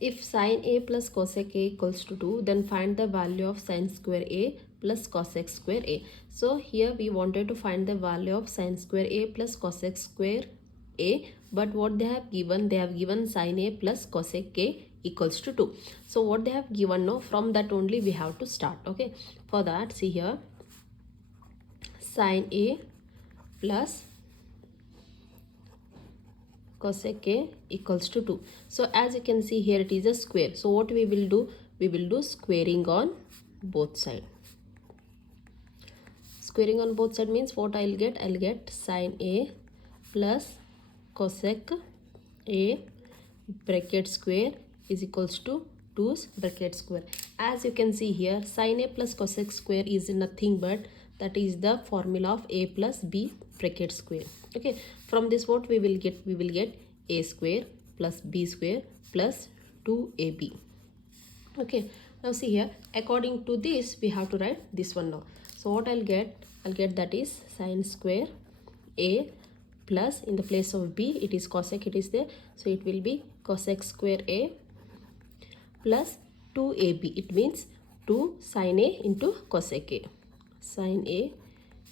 If sin A plus cosec A equals to 2, then find the value of sin square A plus cosec square A. So here we wanted to find the value of sin square A plus cosec square A, but what they have given sin A plus cosec A equals to 2. So what they have given now, from that only we have to start. Okay, for that, see here, sin A plus cosec A equals to 2. So as you can see here, it is a square. So what we will do? We will do squaring on both sides. Squaring on both sides means what I'll get? I'll get sin A plus cosec A bracket square is equals to 2's bracket square. As you can see here, sin A plus cosec square is nothing but that is the formula of A plus B bracket square. Okay, from this what we will get? We will get A square plus B square plus 2AB. Okay, now see here, according to this we have to write this one now. So what I'll get that is sin square A plus, in the place of B it is cosec, it is there, so it will be cosec square A plus 2AB. It means 2 sin A into cosec A, sin A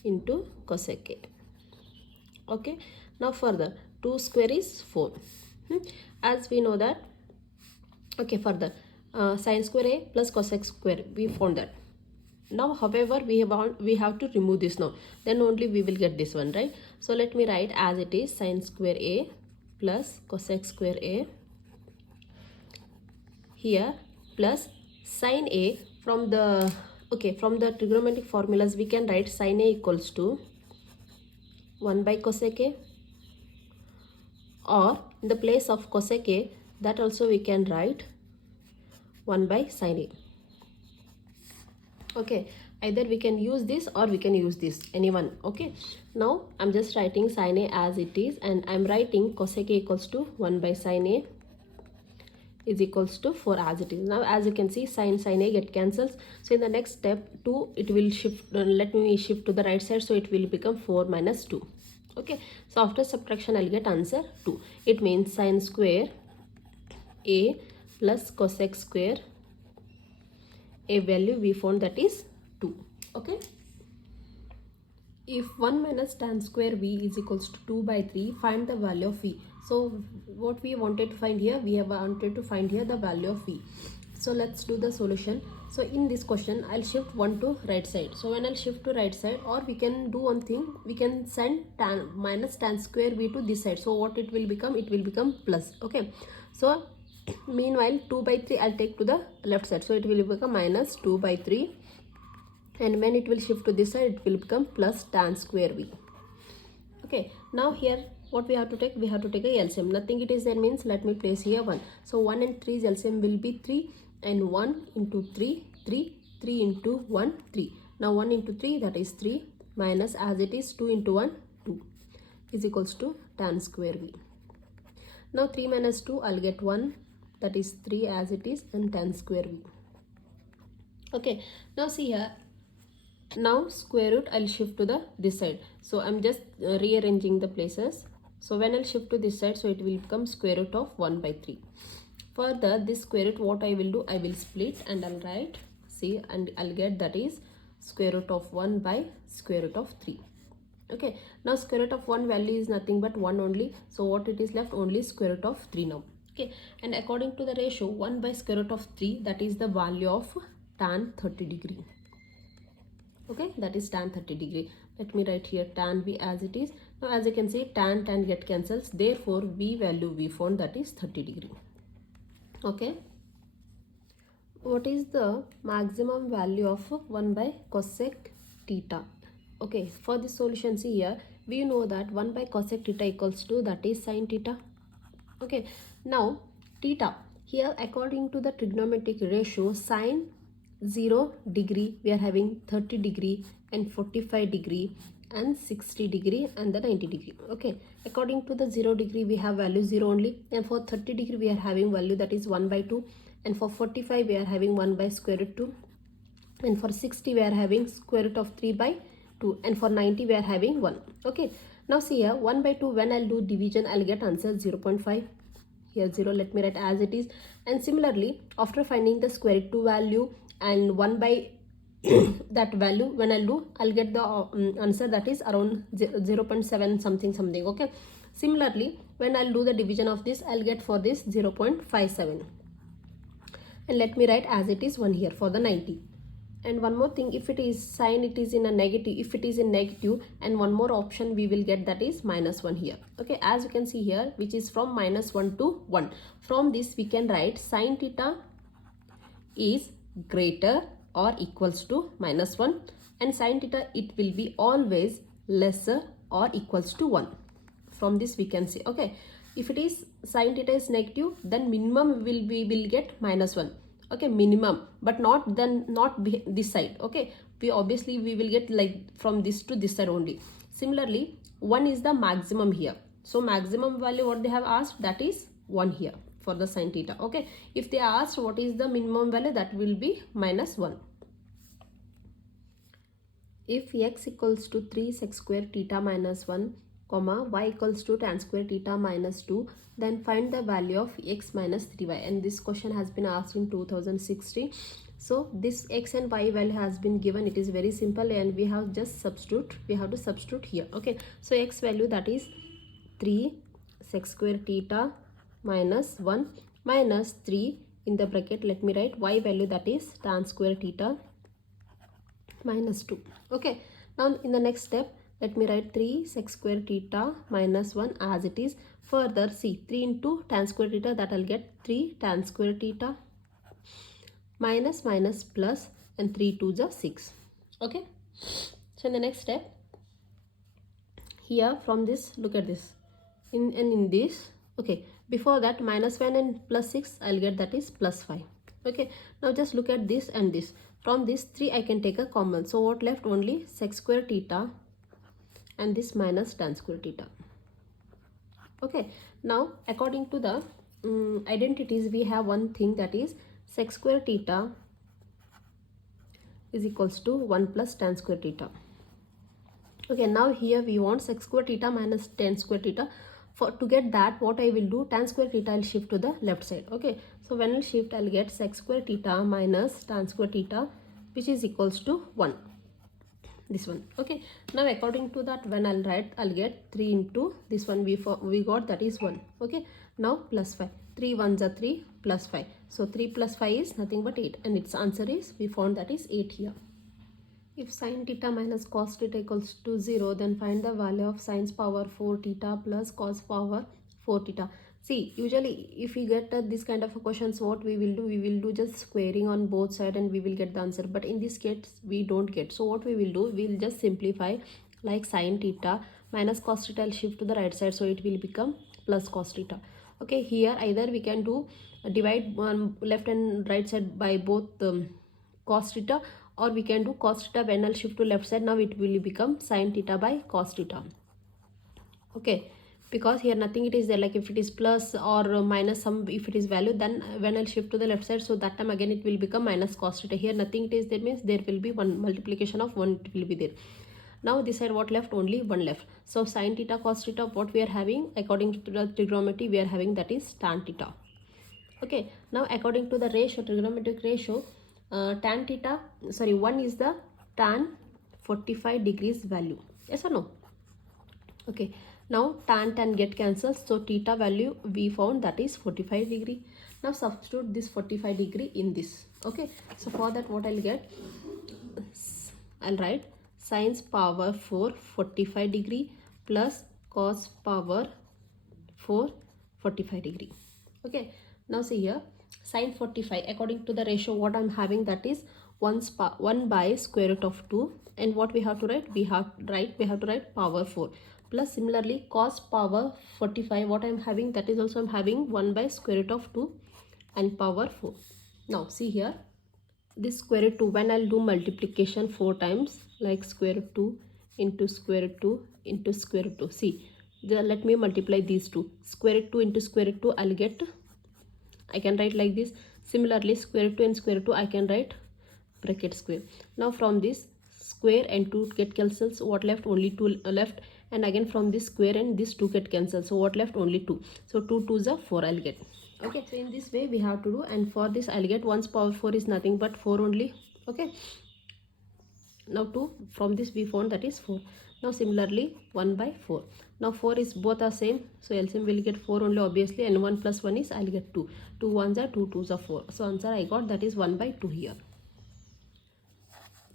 into cosec A. Okay, now further 2 square is 4. As we know that, okay, further sin square A plus cosec square, we found that. Now however we have to remove this now, then only we will get this one, right? So let me write as it is, sin square A plus cosec square A here plus sin A. From the trigonometric formulas we can write sin A equals to 1 by cosec A, or in the place of cosec A, that also we can write 1 by sin A. Okay, either we can use this or we can use this, anyone. Okay, now I'm just writing sin A as it is, and I'm writing cosec A equals to 1 by sin A is equals to 4 as it is. Now as you can see, sin A get cancels. So in the next step 2, it will shift, let me shift to the right side, so it will become 4 minus 2. Okay, so after subtraction I'll get answer 2. It means sin square A plus cosec square A value we found, that is 2. Okay, if 1 minus tan square V is equals to 2 by 3, find the value of V. So what we wanted to find here, we have wanted to find here the value of V. So let's do the solution. So in this question I'll shift 1 to right side. So when I'll shift to right side, or we can do one thing, we can send tan minus tan square V to this side. So what it will become? It will become plus. Okay, so meanwhile 2 by 3 I'll take to the left side, so it will become minus 2 by 3, and when it will shift to this side, it will become plus tan square V. Okay, now here what we have to take? We have to take a LCM. Nothing it is there means, let me place here 1. So 1 and 3's LCM will be 3, and 1 into 3, 3, 3 into 1, 3. Now 1 into 3, that is 3, minus as it is 2 into 1, 2 is equals to tan square V. Now 3 minus 2, I'll get 1, that is 3 as it is, and tan square V. Okay, now see here, now square root I'll shift to the this side. So I'm just rearranging the places. So when I'll shift to this side, so it will become square root of 1 by 3. Further, this square root, what I will do, I will split and I'll write, see, and I'll get that is square root of 1 by square root of 3. Okay, now square root of 1 value is nothing but 1 only. So what it is left? Only square root of 3 now. Okay, and according to the ratio 1 by square root of 3, that is the value of tan 30 degree. Okay, that is tan 30 degree. Let me write here tan V as it is. Now as you can see, tan get cancels, therefore V value we found, that is 30 degree. Okay, what is the maximum value of 1 by cosec theta? Okay, for this solution, see here, we know that 1 by cosec theta equals to, that is sin theta. Okay, now theta here, according to the trigonometric ratio, sin 0 degree we are having 30 degree and 45 degree and 60 degree and the 90 degree. Okay, according to the 0 degree we have value 0 only, and for 30 degree we are having value, that is 1 by 2, and for 45 we are having 1 by square root 2, and for 60 we are having square root of 3 by 2, and for 90 we are having 1. Okay, now see here, 1 by 2, when I'll do division I'll get answer 0.5. here 0, let me write as it is. And similarly, after finding the square root 2 value and 1 by that value, when I'll get the answer that is around 0.7 something. Okay, similarly, when I'll do the division of this, I'll get for this 0.57, and let me write as it is 1 here for the 90. And one more thing, if it is sign, it is in a negative, if it is in negative, and one more option we will get, that is -1 here. Okay, as you can see here, which is from -1 to 1. From this we can write sin theta is greater or equals to -1, and sin theta, it will be always lesser or equals to 1. From this we can say, okay, if it is sin theta is negative, then minimum we will get -1. Okay, minimum, but not this side. Okay, we obviously we will get like from this to this side only. Similarly, 1 is the maximum here, so maximum value what they have asked, that is 1 here for the sin theta. Okay, if they asked what is the minimum value, that will be -1. If x equals to 3 sec square theta minus 1, comma y equals to tan square theta minus 2, then find the value of x minus 3y. And this question has been asked in 2016. So this x and y value has been given. It is very simple, and we have just to substitute here. Okay, so x value, that is 3 sec square theta minus 1 minus 3 in the bracket, let me write y value, that is tan square theta minus 2. Okay, now in the next step, let me write 3 sec square theta minus 1 as it is. Further, see, 3 into tan square theta, that I'll get 3 tan square theta minus plus, and 3 2 is 6. Okay, so in the next step, here from this, look at this, in this. Okay, before that, -1 and plus 6 I'll get, that is +5. Okay, now just look at this and this. From this 3 I can take a common, so what left? Only sec square theta and this minus tan square theta. Okay, now according to the identities, we have one thing, that is sec square theta is equals to 1 plus tan square theta. Okay, now here we want sec square theta minus tan square theta. To get that, what I will do, tan square theta I'll shift to the left side. Okay, so when I'll shift, I'll get sec square theta minus tan square theta, which is equals to 1. This one. Okay, now according to that, when I'll write, I'll get 3 into this one we got, that is 1. Okay, now plus 5. 3 1s are 3 plus 5. So 3 plus 5 is nothing but 8, and its answer is, we found, that is 8 here. If sin theta minus cos theta equals to 0, then find the value of sin's power 4 theta plus cos power 4 theta. See, usually if we get this kind of questions, what we will do, just squaring on both sides and we will get the answer. But in this case, we don't get. So what we will do, we will just simplify, like sin theta minus cos theta, I'll shift to the right side, so it will become plus cos theta. Okay, here either we can do divide one left and right side by both cos theta, or we can do cos theta, when I'll shift to left side, now it will become sin theta by cos theta. Okay, because here nothing it is there, like if it is plus or minus some, if it is value, then when I'll shift to the left side, so that time again it will become minus cos theta. Here nothing it is there, means there will be one multiplication of 1, it will be there. Now this side what left? Only 1 left. So sin theta cos theta, what we are having according to the trigonometry, we are having, that is tan theta. Okay, now according to the ratio, trigonometric ratio, tan theta, sorry, 1 is the tan 45 degrees value. Yes or no? Okay, now tan get cancelled, so theta value we found, that is 45 degree. Now substitute this 45 degree in this. Okay, so for that, what I'll get, I'll write sin's power 4 45 degree plus cos power 4 45 degree. Okay, now see here, sin 45, according to the ratio, what I'm having, that is 1 by square root of 2, and what we have to write, we have to write power 4, plus similarly cos power 45, what I'm having, that is also I'm having 1 by square root of 2 and power 4. Now see here, this square root 2, when I'll do multiplication 4 times, like square root 2 into square root 2 into square root 2, see, let me multiply these two, square root 2 into square root 2, I'll get, I can write like this. Similarly, square root 2 and square root 2, I can write bracket square. Now from this square and 2 get cancelled, so what left? Only 2 left, and again from this square and this 2 get cancelled, so what left? Only 2. So 2 2s are 4 I'll get. Okay, so in this way we have to do, and for this I'll get 1's power 4 is nothing but 4 only. Okay, now 2 from this we found that is 4. Now similarly 1 by 4. Now 4 is both are same, so LCM will get 4 only obviously, and 1 plus 1 is I'll get 2. 2 1s are 2 2s are 4. So answer I got that is 1 by 2 here.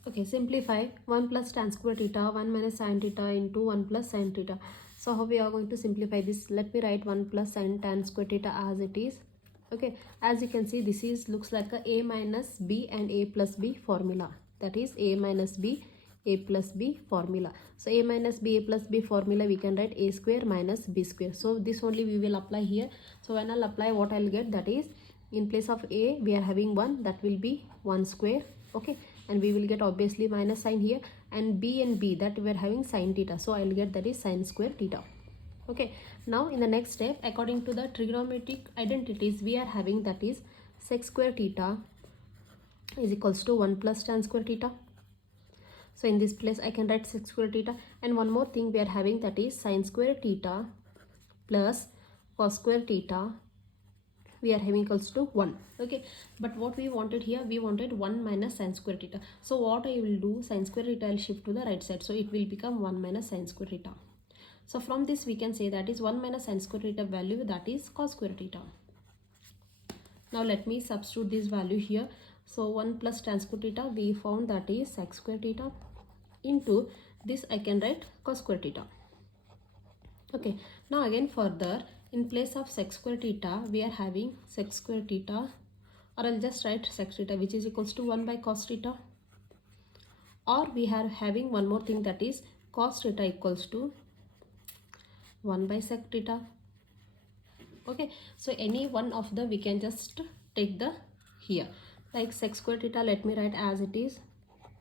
Okay, simplify 1 plus tan square theta 1 minus sin theta into 1 plus sin theta. So how we are going to simplify this? Let me write 1 plus sin tan square theta as it is. Okay, as you can see this is looks like a minus b and a plus b formula. That is a minus b, a plus b formula. So a minus b, a plus b formula we can write a square minus b square. So this only we will apply here. So when I'll apply, what I'll get, that is in place of a we are having 1, that will be 1 square. Okay, and we will get obviously minus sign here, and b that we are having sin theta, so I'll get that is sin square theta. Okay, now in the next step, according to the trigonometric identities we are having, that is sec square theta is equals to 1 plus tan square theta. So in this place I can write sec square theta, and one more thing we are having, that is sin square theta plus cos square theta we are having equals to 1. Okay, but what we wanted here, we wanted 1 minus sin square theta. So what I will do, sin square theta I'll shift to the right side, so it will become 1 minus sin square theta. So from this we can say that is 1 minus sin square theta value, that is cos square theta. Now let me substitute this value here. So 1 plus tan square theta we found, that is sec square theta, into this I can write cos square theta. Okay, now again further, in place of sec square theta we are having sec square theta, or I'll just write sec theta, which is equals to 1 by cos theta, or we are having one more thing, that is cos theta equals to 1 by sec theta. Okay, so any one of the we can just take the here, like sec square theta let me write as it is.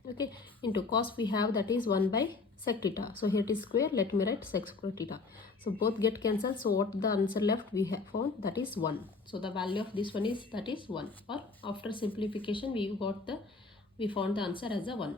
Okay, into cos we have, that is 1 by sec theta, so here it is square, let me write sec square theta. So both get cancelled, so what the answer left we have found, that is 1. So the value of this one is, that is 1, or after simplification we found the answer as a 1.